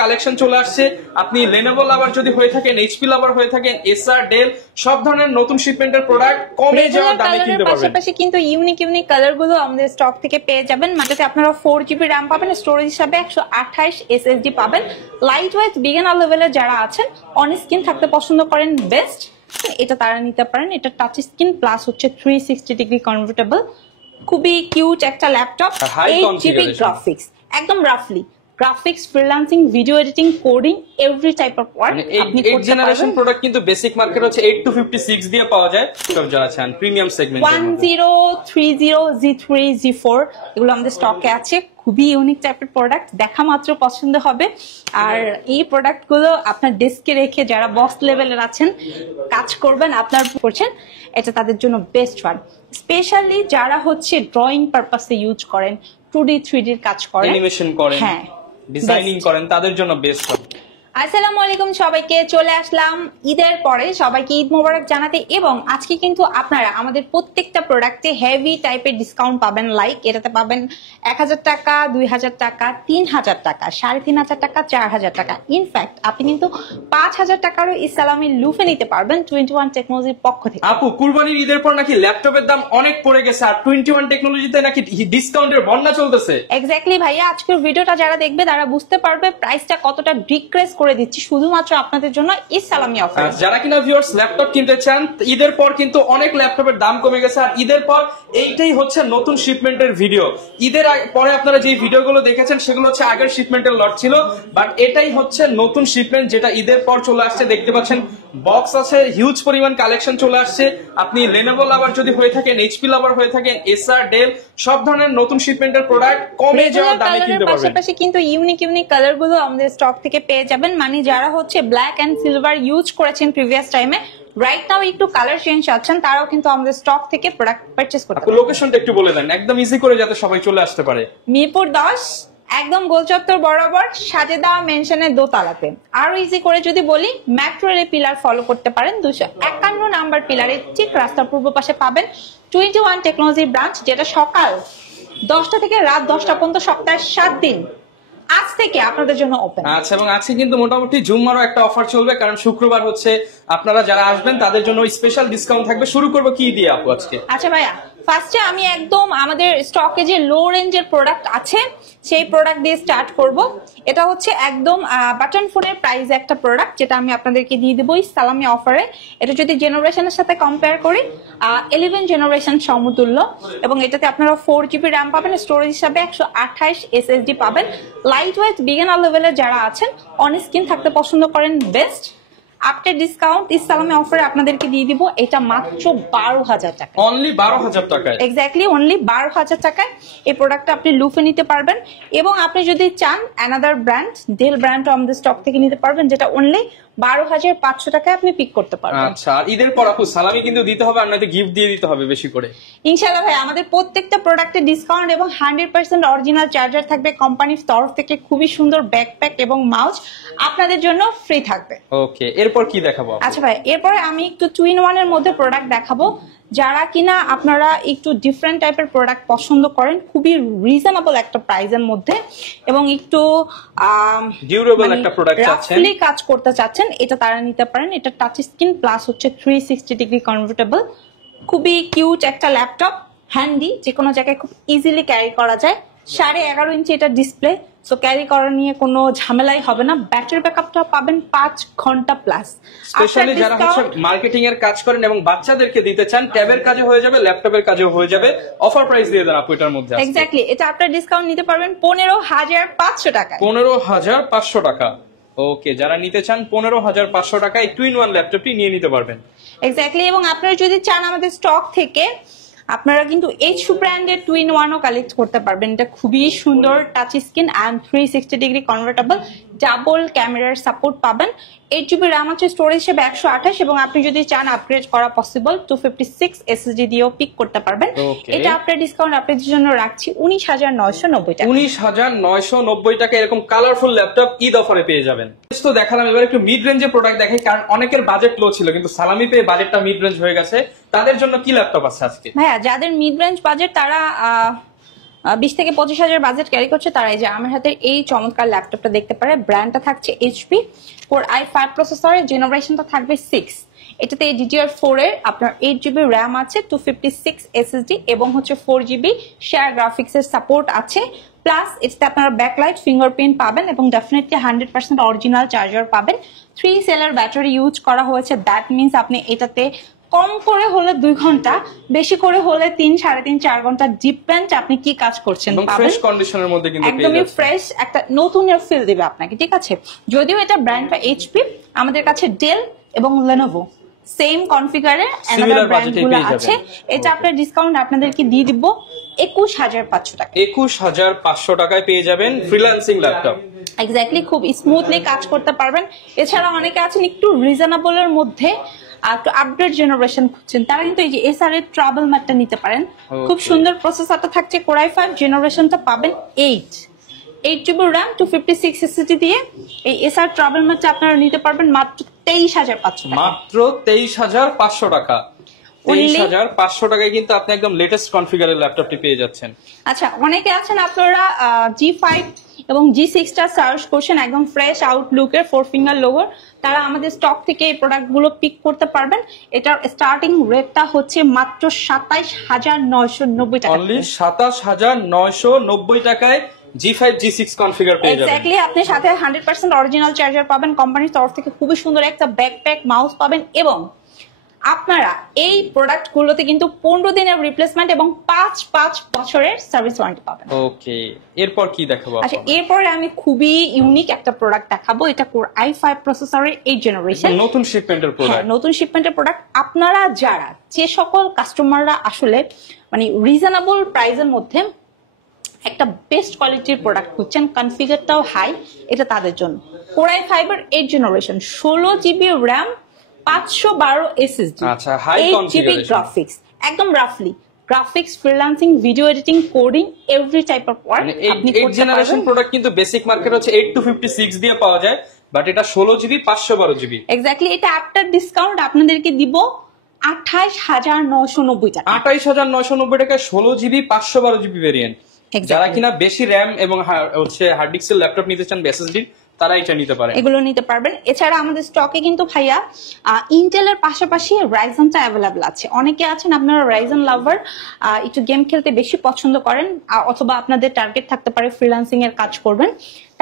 Collection চলে আসছে। আপনি Lenovo লাভার যদি হয়ে থাকেন, HP লাভার হয়ে থাকেন, Acer, Dell সব ধরনের নতুন শিপমেন্টের প্রোডাক্ট কমে যাওয়া দামে কিনতে পারবেন। পাশাপাশি কিন্তু ইউনিক কালার গুলো আমাদের স্টক থেকে পেয়ে যাবেন। মাঝে আপনারা 4GB RAM পাবেন, স্টোরেজ হিসাবে 128 SSD পাবেন। লাইট ওয়েট বিগিনার লেভেলের যারা আছেন, অন স্ক্রিন থাকতে পছন্দ করেন বেস্ট, এটা তারা নিতে পারেন। এটা টাচ স্ক্রিন প্লাস হচ্ছে 360 ডিগ্রি কনভার্টেবল, খুবই কিউট একটা ল্যাপটপ। 8GB গ্রাফিক্স, একদম রাফলি graphics, freelancing, video editing, coding, every type of work আপনি করতে পারবেন। জেনারেশন প্রোডাক্ট কিন্তু বেসিক মার্কেট হচ্ছে 8 to 56 দিয়ে পাওয়া যায়। সব যারা চান প্রিমিয়াম সেগমেন্ট 1030, G3, G4 এগুলো আমাদের স্টকে আছে। খুবই ইউনিক টাইপের প্রোডাক্ট, দেখা মাত্র পছন্দ হবে। আর এই প্রোডাক্ট গুলো আপনার ডেস্কে রেখে যারা বস লেভেলের আছেন, কাজ করবেন, আপনার করছেন, এটা তাদের জন্য বেস্ট ওয়ান। স্পেশালি যারা হচ্ছে ড্রয়িং পারপাসে ইউজ করেন, 2D 3D কাজ করেন, অ্যানিমেশন করেন, হ্যাঁ ডিজাইনিং করেন, তাদের জন্য বেস্ট হবে। আসসালামু আলাইকুম সবাইকে, চলে আসলাম ঈদের পরে সবাইকে ঈদ মোবারক জানাতে। এবং আজকে কিন্তু আপনারা আমাদের প্রত্যেকটা প্রোডাক্টে হেভি টাইপের ডিসকাউন্ট পাবেন। লাইক এটাতে পাবেন 1000 টাকা, 2000 টাকা, 3000 টাকা, 3500 টাকা, 4000 টাকা। ইনফ্যাক্ট আপনি কিন্তু 5000 টাকারও ইসলামী লুফে নিতে পারবেন 21 টেকনোলজির পক্ষ থেকে। আপু, কুরবানির ঈদের পর নাকি ল্যাপটপের দাম অনেক পড়ে গেছে, আর 21 টেকনোলজিতে নাকি ডিসকাউন্টের বন্যা চলতেছে। এক্স্যাক্টলি ভাইয়া, আজকের ভিডিওটা যারা দেখবে তারা বুঝতে পারবে প্রাইসটা কতটা ডিক্রিজ করে দিচ্ছি শুধুমাত্র আপনাদের জন্য ইসলামী অফার। যারা কিনা ভিউয়ার্স ল্যাপটপ কিনতে চান, ঈদের পর কিন্তু অনেক ল্যাপটপের দাম কমে গেছে, আর ঈদের পর এইটাই হচ্ছে নতুন শিপমেন্টের ভিডিও। ঈদের পরে আপনারা যে ভিডিওগুলো দেখেছেন সেগুলো হচ্ছে আগের শিপমেন্টের লট ছিল, বাট এটাই হচ্ছে নতুন শিপমেন্ট যেটা ঈদের পর চলে আসছে। দেখতে পাচ্ছেন বক্স আছে, হিউজ পরিমাণ কালেকশন চলে আসছে। আপনি Lenovo লাভার যদি হয়ে থাকেন, HP লাভার হয়ে থাকেন, Acer, Dell সব ধরনের নতুন শিপমেন্টের প্রোডাক্ট কমে যাওয়া দামে কিনতে পারবেন। পাশাপাশি কিন্তু ইউনিক কালার গুলো আমাদের স্টক থেকে পেয়ে যাবেন। মানে যারা হচ্ছে ব্ল্যাক এন্ড সিলভার ইউজ করেছেন প্রিভিয়াস টাইমে, রাইট নাও একটু কালার চেঞ্জ চাচ্ছেন, তারাও কিন্তু আমাদের স্টক থেকে প্রোডাক্ট পারচেজ করতে পারেন। লোকেশনটা একটু বলে দেন একদম ইজি করে, যাতে সবাই চলে আসতে পারে। মিরপুর 10, একদম গোলচত্বর বরাবর সাজেদা মেনশনের দোতলাতে। আরো ইজি করে যদি বলি, মেট্রো রেল পিলার ফলো করতে পারেন, 251 নাম্বার পিলারের ঠিক রাস্তার পূর্ব পাশে পাবেন 21 টেকনোলজি ব্রাঞ্চ, যেটা সকাল 10টা থেকে রাত 10টা পর্যন্ত সপ্তাহে 7 দিন আজ থেকে আপনাদের জন্য ওপেন। আচ্ছা, এবং আজকে কিন্তু মোটামুটি জুম্মারও একটা অফার চলবে, কারণ শুক্রবার হচ্ছে আপনারা যারা আসবেন তাদের জন্য স্পেশাল ডিসকাউন্ট থাকবে। শুরু করবো কি দিয়ে আপু আজকে? আচ্ছা ভাইয়া, ফার্স্টে আমি একদম আমাদের স্টকে যে লো রেঞ্জের প্রোডাক্ট আছে সেই প্রোডাক্ট দিয়ে স্টার্ট করব। এটা হচ্ছে একদম বাটন ফোনের প্রাইস একটা প্রোডাক্ট, যেটা আমি আপনাদেরকে দিয়ে দেবো ইসলামী অফারে। এটা যদি জেনারেশনের সাথে কম্পেয়ার করি, 11 জেনারেশন সমতুল্য। এবং এটাতে আপনারা 4GB RAM পাবেন, স্টোরেজ হিসাবে 128 SSD পাবেন। লাইট ওয়েট বিগিনার লেভেলের যারা আছেন, অন স্ক্রিন থাকতে পছন্দ করেন বেস্ট, আফটার ডিসকাউন্ট ইসলামী অফারে আপনাদেরকে দিয়ে দিব এটা মাত্র 12,000 টাকা। অনলি 12,000 টাকায়? এক্স্যাক্টলি অনলি 12,000 টাকায় এই প্রোডাক্টটা আপনি লুফে নিতে পারবেন। এবং আপনি যদি চান অ্যানাদার ব্র্যান্ড, ডেল ব্র্যান্ডও আমাদের স্টক থেকে নিতে পারবেন, যেটা অনলি 12,500 টাকায় আপনি পিক করতে পারবেন। আচ্ছা, আর ঈদের পর আপু সালামি কিন্তু দিতে হবে, আর নয়তো গিফট দিয়ে দিতে হবে বেশি করে। ইনশাআল্লাহ ভাই, আমাদের প্রত্যেকটা প্রোডাক্টে ডিসকাউন্ট এবং 100% অরিজিনাল চার্জার থাকবে কোম্পানির তরফ থেকে। খুবই সুন্দর ব্যাকপ্যাক এবং মাউস আপনাদের জন্য ফ্রি থাকবে। ওকে, এরপর কি দেখাবো? আচ্ছা ভাই, এরপরে আমি একটু 2-in-1 এর মধ্যে প্রোডাক্ট দেখাবো। যারা কিনা আপনারা একটু ডিফারেন্ট টাইপের প্রোডাক্ট পছন্দ করেন, খুবই রিজনেবল একটা প্রাইসের মধ্যে, এবং একটু ডিউরেবল একটা প্রোডাক্ট চাচ্ছেন, রাফলি কাজ করতে চাচ্ছেন, এটা তারা নিতে পারেন। এটা টাচ স্ক্রিন প্লাস হচ্ছে 360 ডিগ্রি কনভার্টেবল, খুবই কিউট একটা ল্যাপটপ, হ্যান্ডি, যে কোনো জায়গায় খুব ইজিলি ক্যারি করা যায়। 11.5 ইঞ্চি এটা ডিসপ্লে, সো ক্যারি করা নিয়ে কোনো ঝামেলাই হবে না। ব্যাটারি ব্যাকআপটা পাবেন 5 ঘন্টা প্লাস। স্পেশালি যারা হচ্ছে মার্কেটিং এর কাজ করেন এবং বাচ্চাদেরকে দিতে চান, ট্যাবের কাজে হয়ে যাবে, ল্যাপটপের কাজেও হয়ে যাবে। অফার প্রাইস দিয়ে দেন আপু এটার মধ্যে। এক্স্যাক্টলি, এটা আপনারা ডিসকাউন্ট নিতে পারবেন 15,500 টাকা। 15,500 টাকা। ওকে, যারা নিতে চান 15,500 টাকায় 2-in-1 ল্যাপটপটি নিয়ে নিতে পারবেন। এক্স্যাক্টলি, এবং আপনারা যদি চান আমাদের স্টক থেকে, আপনারা কিন্তু HP ব্র্যান্ডের 2-in-1ও কালেক্ট করতে পারবেন। এটা খুবই সুন্দর, touch screen and 360 degree convertible, double ক্যামেরার সাপোর্ট পাবেন। 8GB RAM আছে, স্টোরেজ হিসেবে 128, এবং আপনি যদি চান আপগ্রেড করা পসিবল 256 SSD দিয়েও পিক করতে পারবেন। এটা আপনার ডিসকাউন্ট আপনাদের জন্য রাখছি 19,990 টাকা। 19,990 টাকা এরকম কালারফুল ল্যাপটপ ঈদ অফারে পেয়ে যাবেন। তো দেখালাম, এবার একটু মিড রেঞ্জের প্রোডাক্ট দেখাই, কারণ অনেকের বাজেট লো ছিল, কিন্তু সালামি পেয়ে বাজেটটা মিড রেঞ্জ হয়ে গেছে। তাদের জন্য কি ল্যাপটপ আছে আজকে? ভাইয়া, যাদের মিড রেঞ্জ বাজেট তারা 20 থেকে 25,000 বাজেট ক্যারি করছে তারা এই যে আমার হাতে এই চমৎকার ল্যাপটপটা দেখতে পারে। ব্র্যান্ডটা থাকছে এইচপি, কোর i5 প্রসেসরের, জেনারেশনটা থাকবে 6। এটাতে DDR4 এর আপনার 8GB র্যাম আছে, 256 SSD এবং হচ্ছে 4GB শেয়ার গ্রাফিক্স এর সাপোর্ট আছে। প্লাস এটাতে আপনারা ব্যাকলাইট, ফিঙ্গারপ্রিন্ট পাবেন এবং ডেফিনেটলি 100% অরিজিনাল চার্জার পাবেন। 3 সেলের ব্যাটারি ইউজ করা হয়েছে, দ্যাট মিনস আপনি এটাতে কম করে হলে 2 ঘন্টা, বেশি করে হলে 3, 3.5, 4 ঘন্টা, ডিপেন্ড আপনি কি কাজ করছেন পাবেন। ফ্রেশ কন্ডিশনের মধ্যে কিন্তু একদমই ফ্রেশ একটা নতুনের ফিল দিবে আপনাকে, ঠিক আছে। যদিও এটা ব্র্যান্ডটা এইচপি, আমাদের কাছে ডেল এবং লেনোভো সেম কনফিগারে অ্যানাদার ব্র্যান্ডগুলো আছে। এটা আপনার ডিসকাউন্ট আপনাদেরকে দিয়ে দিব 21,500 টাকা। 21,500 টাকায় পেয়ে যাবেন ফ্রিল্যান্সিং ল্যাপটপ। এক্স্যাক্টলি, খুব স্মুথলি কাজ করতে পারবেন। এছাড়া অনেকে আছেন একটু রিজনেবলের মধ্যে একটু আপডেট জেনারেশন খুঁজছেন, তারা কিন্তু এই যে এসআর এর ট্রাভেল ম্যাটটা নিতে পারেন। খুব সুন্দর প্রসেসরটা থাকছে, কোর i5, জেনারেশনটা পাবেন 8GB র্যাম, 256 SSD দিয়ে এই এসআর ট্রাভেল ম্যাটটা আপনারা নিতে পারবেন মাত্র 23,500 টাকা। মাত্র 23,500 টাকা। 23,500 টাকায় কিন্তু আপনি একদম লেটেস্ট কনফিগারের ল্যাপটপটি পেয়ে যাচ্ছেন। আচ্ছা, অনেকে আছেন আপনারা G5 এবং G6 টা সার্চ করছেন, একদম ফ্রেশ আউটলুকের 4 ফিঙ্গার লোগোর, তারা আমাদের স্টক থেকে এই প্রোডাক্টগুলো পিক করতে পারবেন। এটার স্টার্টিং রেটটা হচ্ছে মাত্র 27,990 টাকা। অনলি 27,990 টাকায় G5 G6 কনফিগার পেয়ে যাবেন। এক্স্যাক্টলি, আপনি সাথে 100% অরিজিনাল চার্জার পাবেন, কোম্পানির তরফ থেকে খুবই সুন্দর একটা ব্যাকপ্যাক মাউস পাবেন এবং আপনারা এই প্রোডাক্টগুলোতে কিন্তু 15 দিনের রিপ্লেসমেন্ট এবং 5 বছরের সার্ভিস ওয়ারেন্টি পাবেন। ওকে, এরপর কি দেখাবো? আচ্ছা, এরপরে আমি খুবই ইউনিক একটা প্রোডাক্ট দেখাবো। এটা কোর i5 প্রসেসরের 8 জেনারেশন, নতুন শিপমেন্টের প্রোডাক্ট। নতুন শিপমেন্টের প্রোডাক্ট। আপনারা যারা যে সকল কাস্টমাররা আসলে মানে রিজনেবল প্রাইসের মধ্যে একটা বেস্ট কোয়ালিটির প্রোডাক্ট খুঁজছেন, কনফিগারটাও হাই, এটা তাদের জন্য। কোর i5 এর 8 জেনারেশন, 16GB র্যাম, 512 SSD, আচ্ছা, হাই 8GB গ্রাফিক্স, একদম রাফলি graphics, freelancing, video editing, coding, every type of work আপনি করতে পারবেন। 8 জেনারেশন প্রোডাক্ট কিন্তু বেসিক মার্কেট হচ্ছে 8 to 56 দিয়ে পাওয়া যায়, বাট এটা 16GB 512GB। এক্স্যাক্টলি, এটা আফটার ডিসকাউন্ট আপনাদেরকে দিব 28,990 টাকা। 28,990 টাকায় 16GB 512GB ভেরিয়েন্ট। যারা কিনা বেশি র্যাম এবং হচ্ছে হার্ড ডিস্কের ল্যাপটপ নিতে চান এসএসডি, তারা এটা নিতে পারেন, এগুলো নিতে পারবেন। এছাড়া আমাদের স্টকে কিন্তু ভাইয়া ইন্টেলের পাশাপাশি রাইজেনটা অ্যাভেলেবল আছে। অনেকে আছেন আপনারা রাইজেন লাভার, একটু গেম খেলতে বেশি পছন্দ করেন, অথবা আপনাদের টার্গেট থাকতে পারে ফ্রিল্যান্সিং এর কাজ করবেন,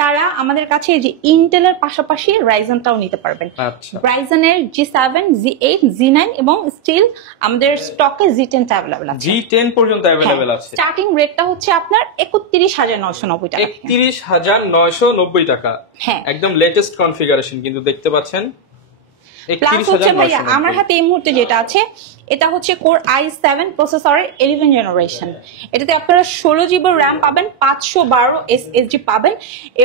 তারা আমাদের কাছে যে ইন্টেলের পাশাপাশি রাইজেনটাও নিতে পারবেন। রাইজেনের G7, G8, G9 এবং স্টিল আমাদের স্টকে G10 টা অ্যাভেলেবল আছে। G10 পর্যন্ত অ্যাভেলেবল আছে। স্টার্টিং রেটটা হচ্ছে আপনার 31,990 টাকা। 31,990 টাকা। হ্যাঁ, একদম লেটেস্ট কনফিগারেশন কিন্তু দেখতে পাচ্ছেন। প্লাস হচ্ছে ভাইয়া আমার হাতে এই মুহূর্তে যেটা আছে এটা হচ্ছে কোর i7 প্রসেসরের 11 জেনারেশন। এটাতে আপনারা 16GB র্যাম পাবেন, 512 SSD পাবেন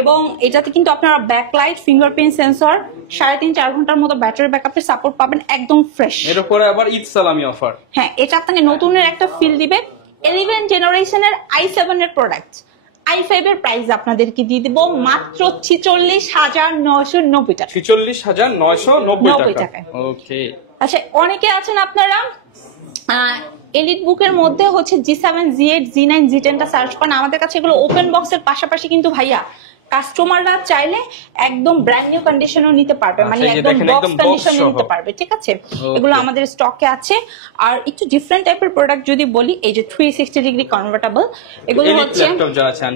এবং এটাতে কিন্তু আপনারা ব্যাকলাইট, ফিঙ্গারপ্রিন্ট সেন্সর, 3.5-4 ঘন্টার মতো ব্যাটারি ব্যাকআপের সাপোর্ট পাবেন, একদম ফ্রেশ। এর উপরে আবার ঈদ সালামি অফার। হ্যাঁ, এটা আপনাকে নতুনের একটা ফিল দিবে। 11 জেনারেশনের i7 এর প্রোডাক্ট, i5 এর প্রাইস আপনাদেরকে দিয়ে দিব মাত্র 46,990 টাকা। 46,990 টাকা। ওকে। আচ্ছা, অনেকে আছেন আপনারা এলিট বুকের মধ্যে হচ্ছে G7, G8, G9, G10 টা সার্চ করেন। আমাদের কাছে এগুলো ওপেন বক্সের পাশাপাশি কিন্তু ভাইয়া কাস্টমাররা চাইলে একদম ব্র্যান্ড নিউ কন্ডিশনও নিতে পারবে, মানে একদম বক্স কন্ডিশনে নিতে পারবে, ঠিক আছে। এগুলো আমাদের স্টকে আছে। আর একটু ডিফারেন্ট টাইপের প্রোডাক্ট যদি বলি, এই যে 360 ডিগ্রি কনভার্টেবল, এগুলো হচ্ছে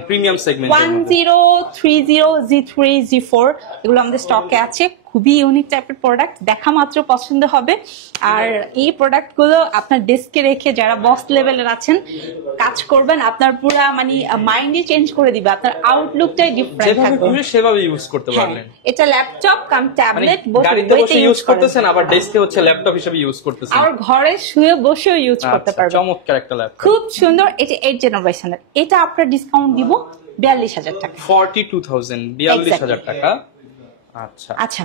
প্রিমিয়াম সেগমেন্ট 1030, G3, G4, এগুলো আমাদের স্টকে আছে। খুবই ইউনিক টাইপের প্রোডাক্ট, দেখা মাত্র পছন্দ হবে। আর এই প্রোডাক্ট গুলো আপনার ডেস্কে রেখে যারা বস লেভেলের আছেন কাজ করবেন, আপনার পুরো মানে মাইন্ডই চেঞ্জ করে দিবে, আপনার আউটলুকটাই ডিফারেন্ট থাকবে, সেভাবে ইউজ করতে পারবেন। এটা ল্যাপটপ কাম ট্যাবলেট গাড়িতে বসে ইউজ করতেছেন, আবার ডেস্কে হচ্ছে ল্যাপটপ হিসেবে ইউজ করতেছেন, আর ঘরে শুয়ে বসেও ইউজ করতে পারবেন। চমৎকার একটা ল্যাপটপ, খুব সুন্দর। এটা 8 জেনারেশনের, এটা আপনার ডিসকাউন্ট দিব 42,000 টাকা। 42,000 টাকা। আচ্ছা আচ্ছা,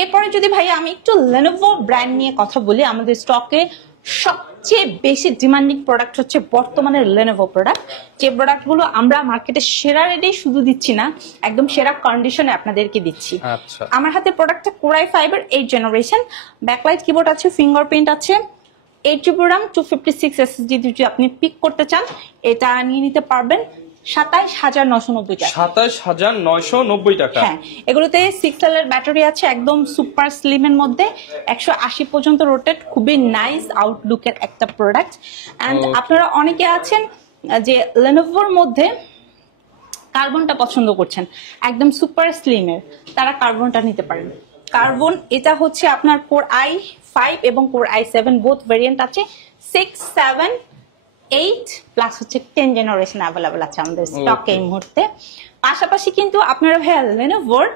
এরপরে যদি ভাই আমি একটু Lenovo ব্র্যান্ড নিয়ে কথা বলি, আমাদের স্টকে সবচেয়ে বেশি ডিমান্ডিং প্রোডাক্ট হচ্ছে বর্তমানে Lenovo প্রোডাক্ট। যে প্রোডাক্টগুলো আমরা মার্কেটে সেরা রেটে শুধু দিচ্ছি না, একদম সেরা কন্ডিশনে আপনাদেরকে দিচ্ছি। আমার হাতে প্রোডাক্টটা কোর i5 এর 8 জেনারেশন, ব্যাকলাইট কিবোর্ড আছে, ফিঙ্গারপ্রিন্ট আছে, 8GB RAM 256 SSD যদি আপনি পিক করতে চান এটা নিয়ে নিতে পারবেন 27,990 টাকা। 27,990 টাকা। হ্যাঁ, এগুলোতে 6L এর ব্যাটারি আছে, একদম সুপার স্লিম এর মধ্যে 180 পর্যন্ত রোটেট, খুবই নাইস আউটলুকের একটা প্রোডাক্ট। এন্ড আপনারা অনেকে আছেন যে Lenovoর মধ্যে কার্বনটা পছন্দ করছেন, একদম সুপার স্লিম এর, তারা কার্বনটা নিতে পারেন। কার্বন এটা হচ্ছে আপনার Core i5 এবং Core i7 বোথ ভেরিয়েন্ট আছে, 6, 7, 8 প্লাস হচ্ছে 10 জেনারেশন অ্যাভেলেবল আছে আমাদের স্টকে এই মুহূর্তে। পাশাপাশি কিন্তু আপনারা ভাইয়া Lenovoর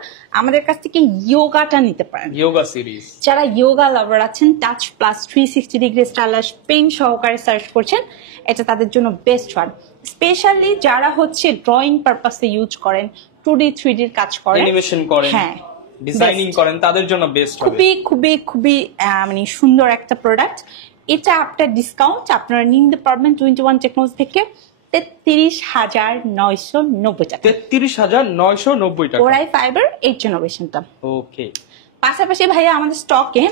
আমাদের কাছ থেকে ইয়োগাটা নিতে পারেন, ইয়োগা সিরিজ। যারা ইয়োগা লাভার আছেন, টাচ প্লাস 360 ডিগ্রি স্টাইলাশ পেন সহকারে সার্চ করছেন, এটা তাদের জন্য বেস্ট ওয়ান। স্পেশালি যারা হচ্ছে ড্রয়িং পারপাসে ইউজ করেন, 2D 3D এর কাজ করেন, অ্যানিমেশন করেন, হ্যাঁ ডিজাইনিং করেন, তাদের জন্য বেস্ট হবে। খুবই খুবই খুবই মানে সুন্দর একটা প্রোডাক্ট। এটা আপনার ডিসকাউন্ট আপনারা নিতে পারবেন 21 টেকনোলজি থেকে 33,990 টাকা। 33,990 টাকা। Core i5 এর 8 জেনারেশনটা। ওকে। পাশাপাশি ভাইয়া আমাদের স্টকে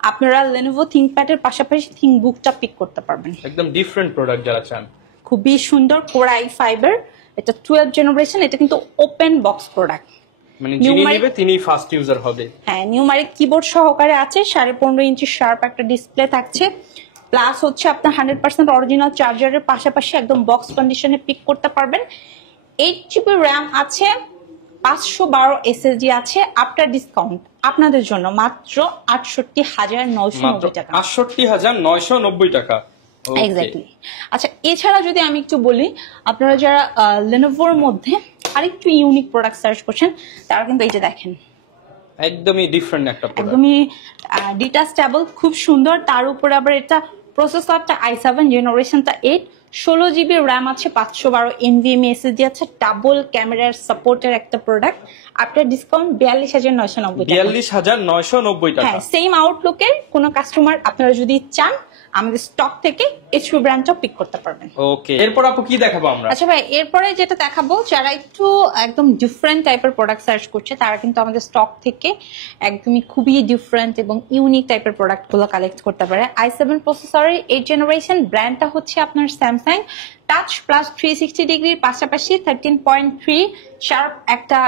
আপনারা Lenovo ThinkPad এর পাশাপাশি ThinkBookটা পিক করতে পারবেন। একদম ডিফারেন্ট প্রোডাক্ট যারা চান। খুবই সুন্দর Core i5 এর, এটা 12 জেনারেশন, এটা কিন্তু ওপেন বক্স প্রোডাক্ট, মানে যিনি নেবে তিনি ফার্স্ট ইউজার হবে। হ্যাঁ, নিউমারিক কিবোর্ড সহকারে আছে, 15.5 ইঞ্চি শার্প একটা ডিসপ্লে থাকছে, প্লাস হচ্ছে আপনার 100% অরিজিনাল চার্জারের পাশাপাশি একদম বক্স কন্ডিশনে পিক করতে পারবেন। 8GB RAM আছে, 512 SSD আছে। আফটার ডিসকাউন্ট আপনাদের জন্য মাত্র 68,990 টাকা। 68,990 টাকা। এক্স্যাক্টলি। আচ্ছা, এছাড়া যদি আমি একটু বলি, আপনারা যারা Lenovoর মধ্যে আরেকটু ইউনিক প্রোডাক্ট সার্চ করছেন, তারা কিন্তু এই যে দেখেন একদমই ডিফারেন্ট একটা প্রোডাক্ট, একদমই ডিটাচেবল, খুব সুন্দর। তার উপরে আবার এটা প্রসেসরটা i7 জেনারেশনটা 8, 16GB RAM আছে, 512 NVMe SSD আছে, ডাবল ক্যামেরার সাপোর্টের একটা প্রোডাক্ট। আপনার ডিসকাউন্ট 42,990 টাকা। 42,990 টাকা। হ্যাঁ, সেম আউটলুকের কোন কাস্টমার আপনারা যদি চান আমাদের স্টক থেকে HP ব্র্যান্ডটা পিক করতে পারবেন। ওকে, এরপর আপু কি দেখাবো আমরা? আচ্ছা ভাই, এরপরে যেটা দেখাবো, যারা একটু একদম ডিফারেন্ট টাইপের প্রোডাক্ট সার্চ করছে, তারা কিন্তু আমাদের স্টক থেকে একদমই খুবই ডিফারেন্ট এবং ইউনিক টাইপের প্রোডাক্ট গুলো কালেক্ট করতে পারে। i7 প্রসেসরের 8 জেনারেশন, ব্র্যান্ডটা হচ্ছে আপনার স্যামসাং, টাচ প্লাস 360 ডিগ্রির পাশাপাশি 13.3 শার্প একটা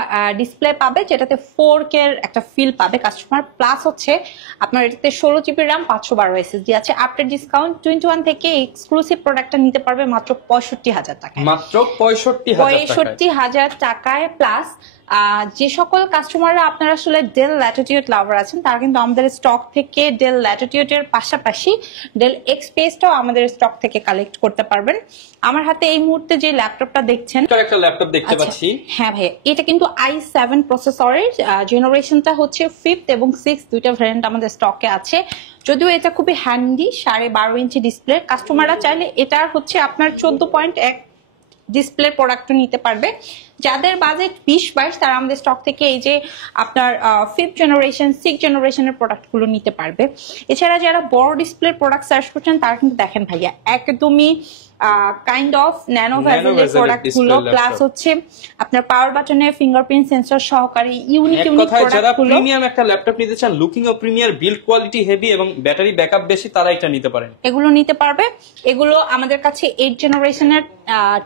ডিসপ্লে পাবে, যেটাতে 4K এর একটা ফিল পাবে কাস্টমার। প্লাস হচ্ছে আপনার এটাতে 16GB RAM 512 SSD আছে। আফটার ডিসকাউন্ট 21 থেকে এক্সক্লুসিভ প্রোডাক্টটা নিতে পারবে মাত্র 65,000 টাকায়। মাত্র 65,000 টাকায়। প্লাস যে সকল কাস্টমাররা আপনারা আসলে ডেল ল্যাটিটিউড লাভার আছেন, তারা কিন্তু আমাদের স্টক থেকে ডেল ল্যাটিটিউডের পাশাপাশি ডেল এক্সপিএসটাও আমাদের স্টক থেকে কালেক্ট করতে পারবেন। আমার হাতে এই মুহূর্তে যে ল্যাপটপটা দেখছেন, একটা ল্যাপটপ দেখতে পাচ্ছি। হ্যাঁ ভাই, এটা কিন্তু i7 প্রসেসরের, জেনারেশনটা হচ্ছে 5th এবং 6th দুইটা ভ্যারিয়েন্ট আমাদের স্টকে আছে। যদিও এটা খুবই হ্যান্ডি, 12.5 ইঞ্চি ডিসপ্লে। কাস্টমাররা চাইলে এটার হচ্ছে আপনার 14.1 ডিসপ্লে প্রোডাক্ট নিতে পারবে। যাদের বাজেট 20-22 তারা আমাদের স্টক থেকে এই যে আপনার 5th জেনারেশন 6th জেনারেশনের প্রোডাক্ট গুলো নিতে পারবে। এছাড়া যারা বড় ডিসপ্লে প্রোডাক্ট সার্চ করছেন, তারা কিন্তু দেখেন ভাইয়া একদমই কাইন্ড অফ ন্যানো ভেজেলের প্রোডাক্ট গুলো, প্লাস হচ্ছে আপনার পাওয়ার বাটনে ফিঙ্গারপ্রিন্ট সেন্সর সহকারে ইউনিক প্রোডাক্ট। যারা প্রিমিয়াম একটা ল্যাপটপ নিতে চান, লুকিং ও প্রিমিয়ার, বিল্ড কোয়ালিটি হেভি এবং ব্যাটারি ব্যাকআপ বেশি, তারা এটা নিতে পারেন। এগুলো নিতে পারবে। এগুলো আমাদের কাছে 8 জেনারেশনের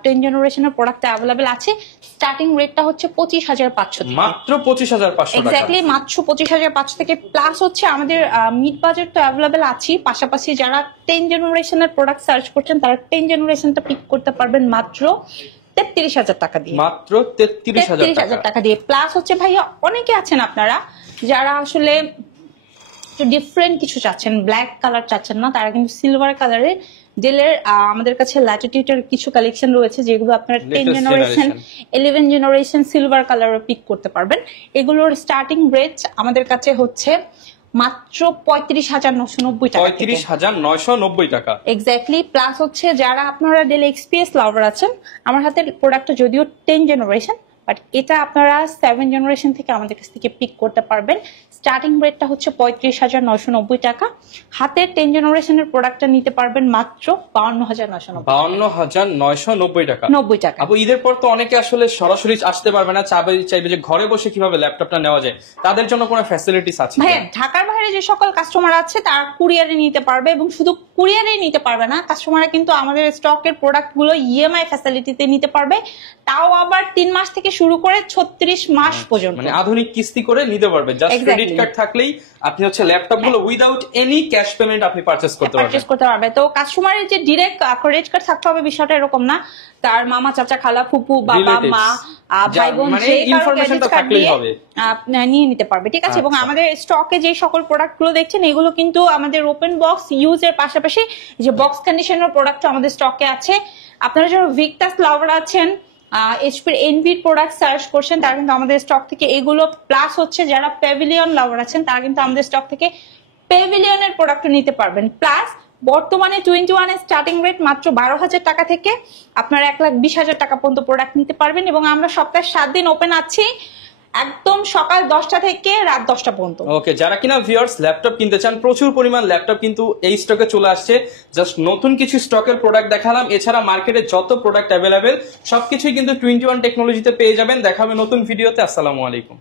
10 জেনারেশনের প্রোডাক্ট অ্যাভেলেবেল আছে। স্টার্টিং রেটটা হচ্ছে 25,500 টাকা। মাত্র 25,500 টাকা। এক্স্যাক্টলি, মাত্র 25,500 থেকে। প্লাস হচ্ছে আমাদের মিড বাজেট তো অ্যাভেলেবেল আছে। পাশাপাশি যারা 10 জেনারেশনের প্রোডাক্ট সার্চ করছেন, তারা 10 জেনারেশনটা পিক করতে পারবেন মাত্র 33,000 টাকা দিয়ে। মাত্র 33,000 টাকা দিয়ে। প্লাস হচ্ছে ভাইয়া অনেকে আছেন আপনারা যারা আসলে ডিফারেন্ট কিছু চাচ্ছেন, ব্ল্যাক কালার চাচ্ছেন না, তারা কিন্তু সিলভার কালারের ডেলের আমাদের কাছে ল্যাটিটিউডের কিছু কালেকশন রয়েছে, যেগুলো আপনারা 10 জেনারেশন 11 জেনারেশন সিলভার কালারে পিক করতে পারবেন। এগুলোর স্টার্টিং রেট আমাদের কাছে হচ্ছে মাত্র 35,990 টাকা। 35,990 টাকা। এক্স্যাক্টলি। প্লাস হচ্ছে যারা আপনারা ডেল এক্সপিএস লাভার আছেন, আমার হাতের প্রোডাক্টটা যদিও 10 জেনারেশন, বাট এটা আপনারা 7 জেনারেশন থেকে আমাদের কাছ থেকে পিক করতে পারবেন। স্টার্টিং রেটটা হচ্ছে 35,990 টাকা। হাতের 10 জেনারেশনের প্রোডাক্টটা নিতে পারবেন মাত্র 52,990 টাকা। 52,990 টাকা। 90 টাকা। আপু, ঈদের পর তো অনেকে আসলে সরাসরি আসতে পারবে না, চাইবে যে ঘরে বসে কিভাবে ল্যাপটপটা নেওয়া যায়, তাদের জন্য কোনো ফ্যাসিলিটিস আছে? ভাইয়া, ঢাকার বাইরে যে সকল কাস্টমার আছে তারা কুরিয়ারে নিতে পারবে, এবং শুধু কুরিয়ারে নিতে পারবে না, কাস্টমাররা কিন্তু আমাদের স্টকের প্রোডাক্ট গুলো ইএমআই ফ্যাসিলিটিতে নিতে পারবে, তাও আবার 3 মাস থেকে শুরু করে 36 মাস পর্যন্ত, মানে আধুনিক কিস্তি করে নিতে পারবে। জাস্ট ক্রেডিট কার্ড থাকলেই আপনি হচ্ছে ল্যাপটপ গুলো উইদাউট এনি ক্যাশ পেমেন্ট আপনি পারচেজ করতে পারবেন। তো কাস্টমারের যে ডিরেক্ট ক্রেডিট কার্ড থাকতে হবে বিষয়টা এরকম না, তার মামা চাচা খালা ফুপু বাবা মা ভাই বোন যে ইনফরমেশনটা থাকলেই হবে, নিয়ে নিতে পারবে, ঠিক আছে। এবং আমাদের স্টকে যে সকল প্রোডাক্ট গুলো দেখছেন এগুলো কিন্তু আমাদের ওপেন বক্স ইউজের পাশাপাশি যে বক্স কন্ডিশনের প্রোডাক্ট আমাদের স্টকে আছে। আপনারা যারা ভিক্টাস লাভার আছেন, এইচপির এনভির প্রোডাক্ট সার্চ করছেন, তারা কিন্তু আমাদের স্টক থেকে এগুলো, প্লাস হচ্ছে যারা প্যাভিলিয়ন লাভার আছেন তারা কিন্তু আমাদের স্টক থেকে প্যাভিলিয়নের প্রোডাক্ট নিতে পারবেন। প্লাস বর্তমানে 21 এর স্টার্টিং রেট মাত্র 12,000 টাকা থেকে আপনারা 1,20,000 টাকা পর্যন্ত প্রোডাক্ট নিতে পারবেন। এবং আমরা সপ্তাহে 7 দিন ওপেন আছি, একদম সকাল 10টা থেকে রাত 10টা পর্যন্ত। ওকে, যারা কিনা ভিউয়ার্স ল্যাপটপ কিনতে চান, প্রচুর পরিমাণ ল্যাপটপ কিন্তু এই স্টকে চলে আসছে। জাস্ট নতুন কিছু স্টকের প্রোডাক্ট দেখালাম, এছাড়া মার্কেটে যত প্রোডাক্ট অ্যাভেলেবেল সবকিছুই কিন্তু 21 টেকনোলজিতে পেয়ে যাবেন। দেখা হবে নতুন ভিডিওতে। আসসালামু আলাইকুম।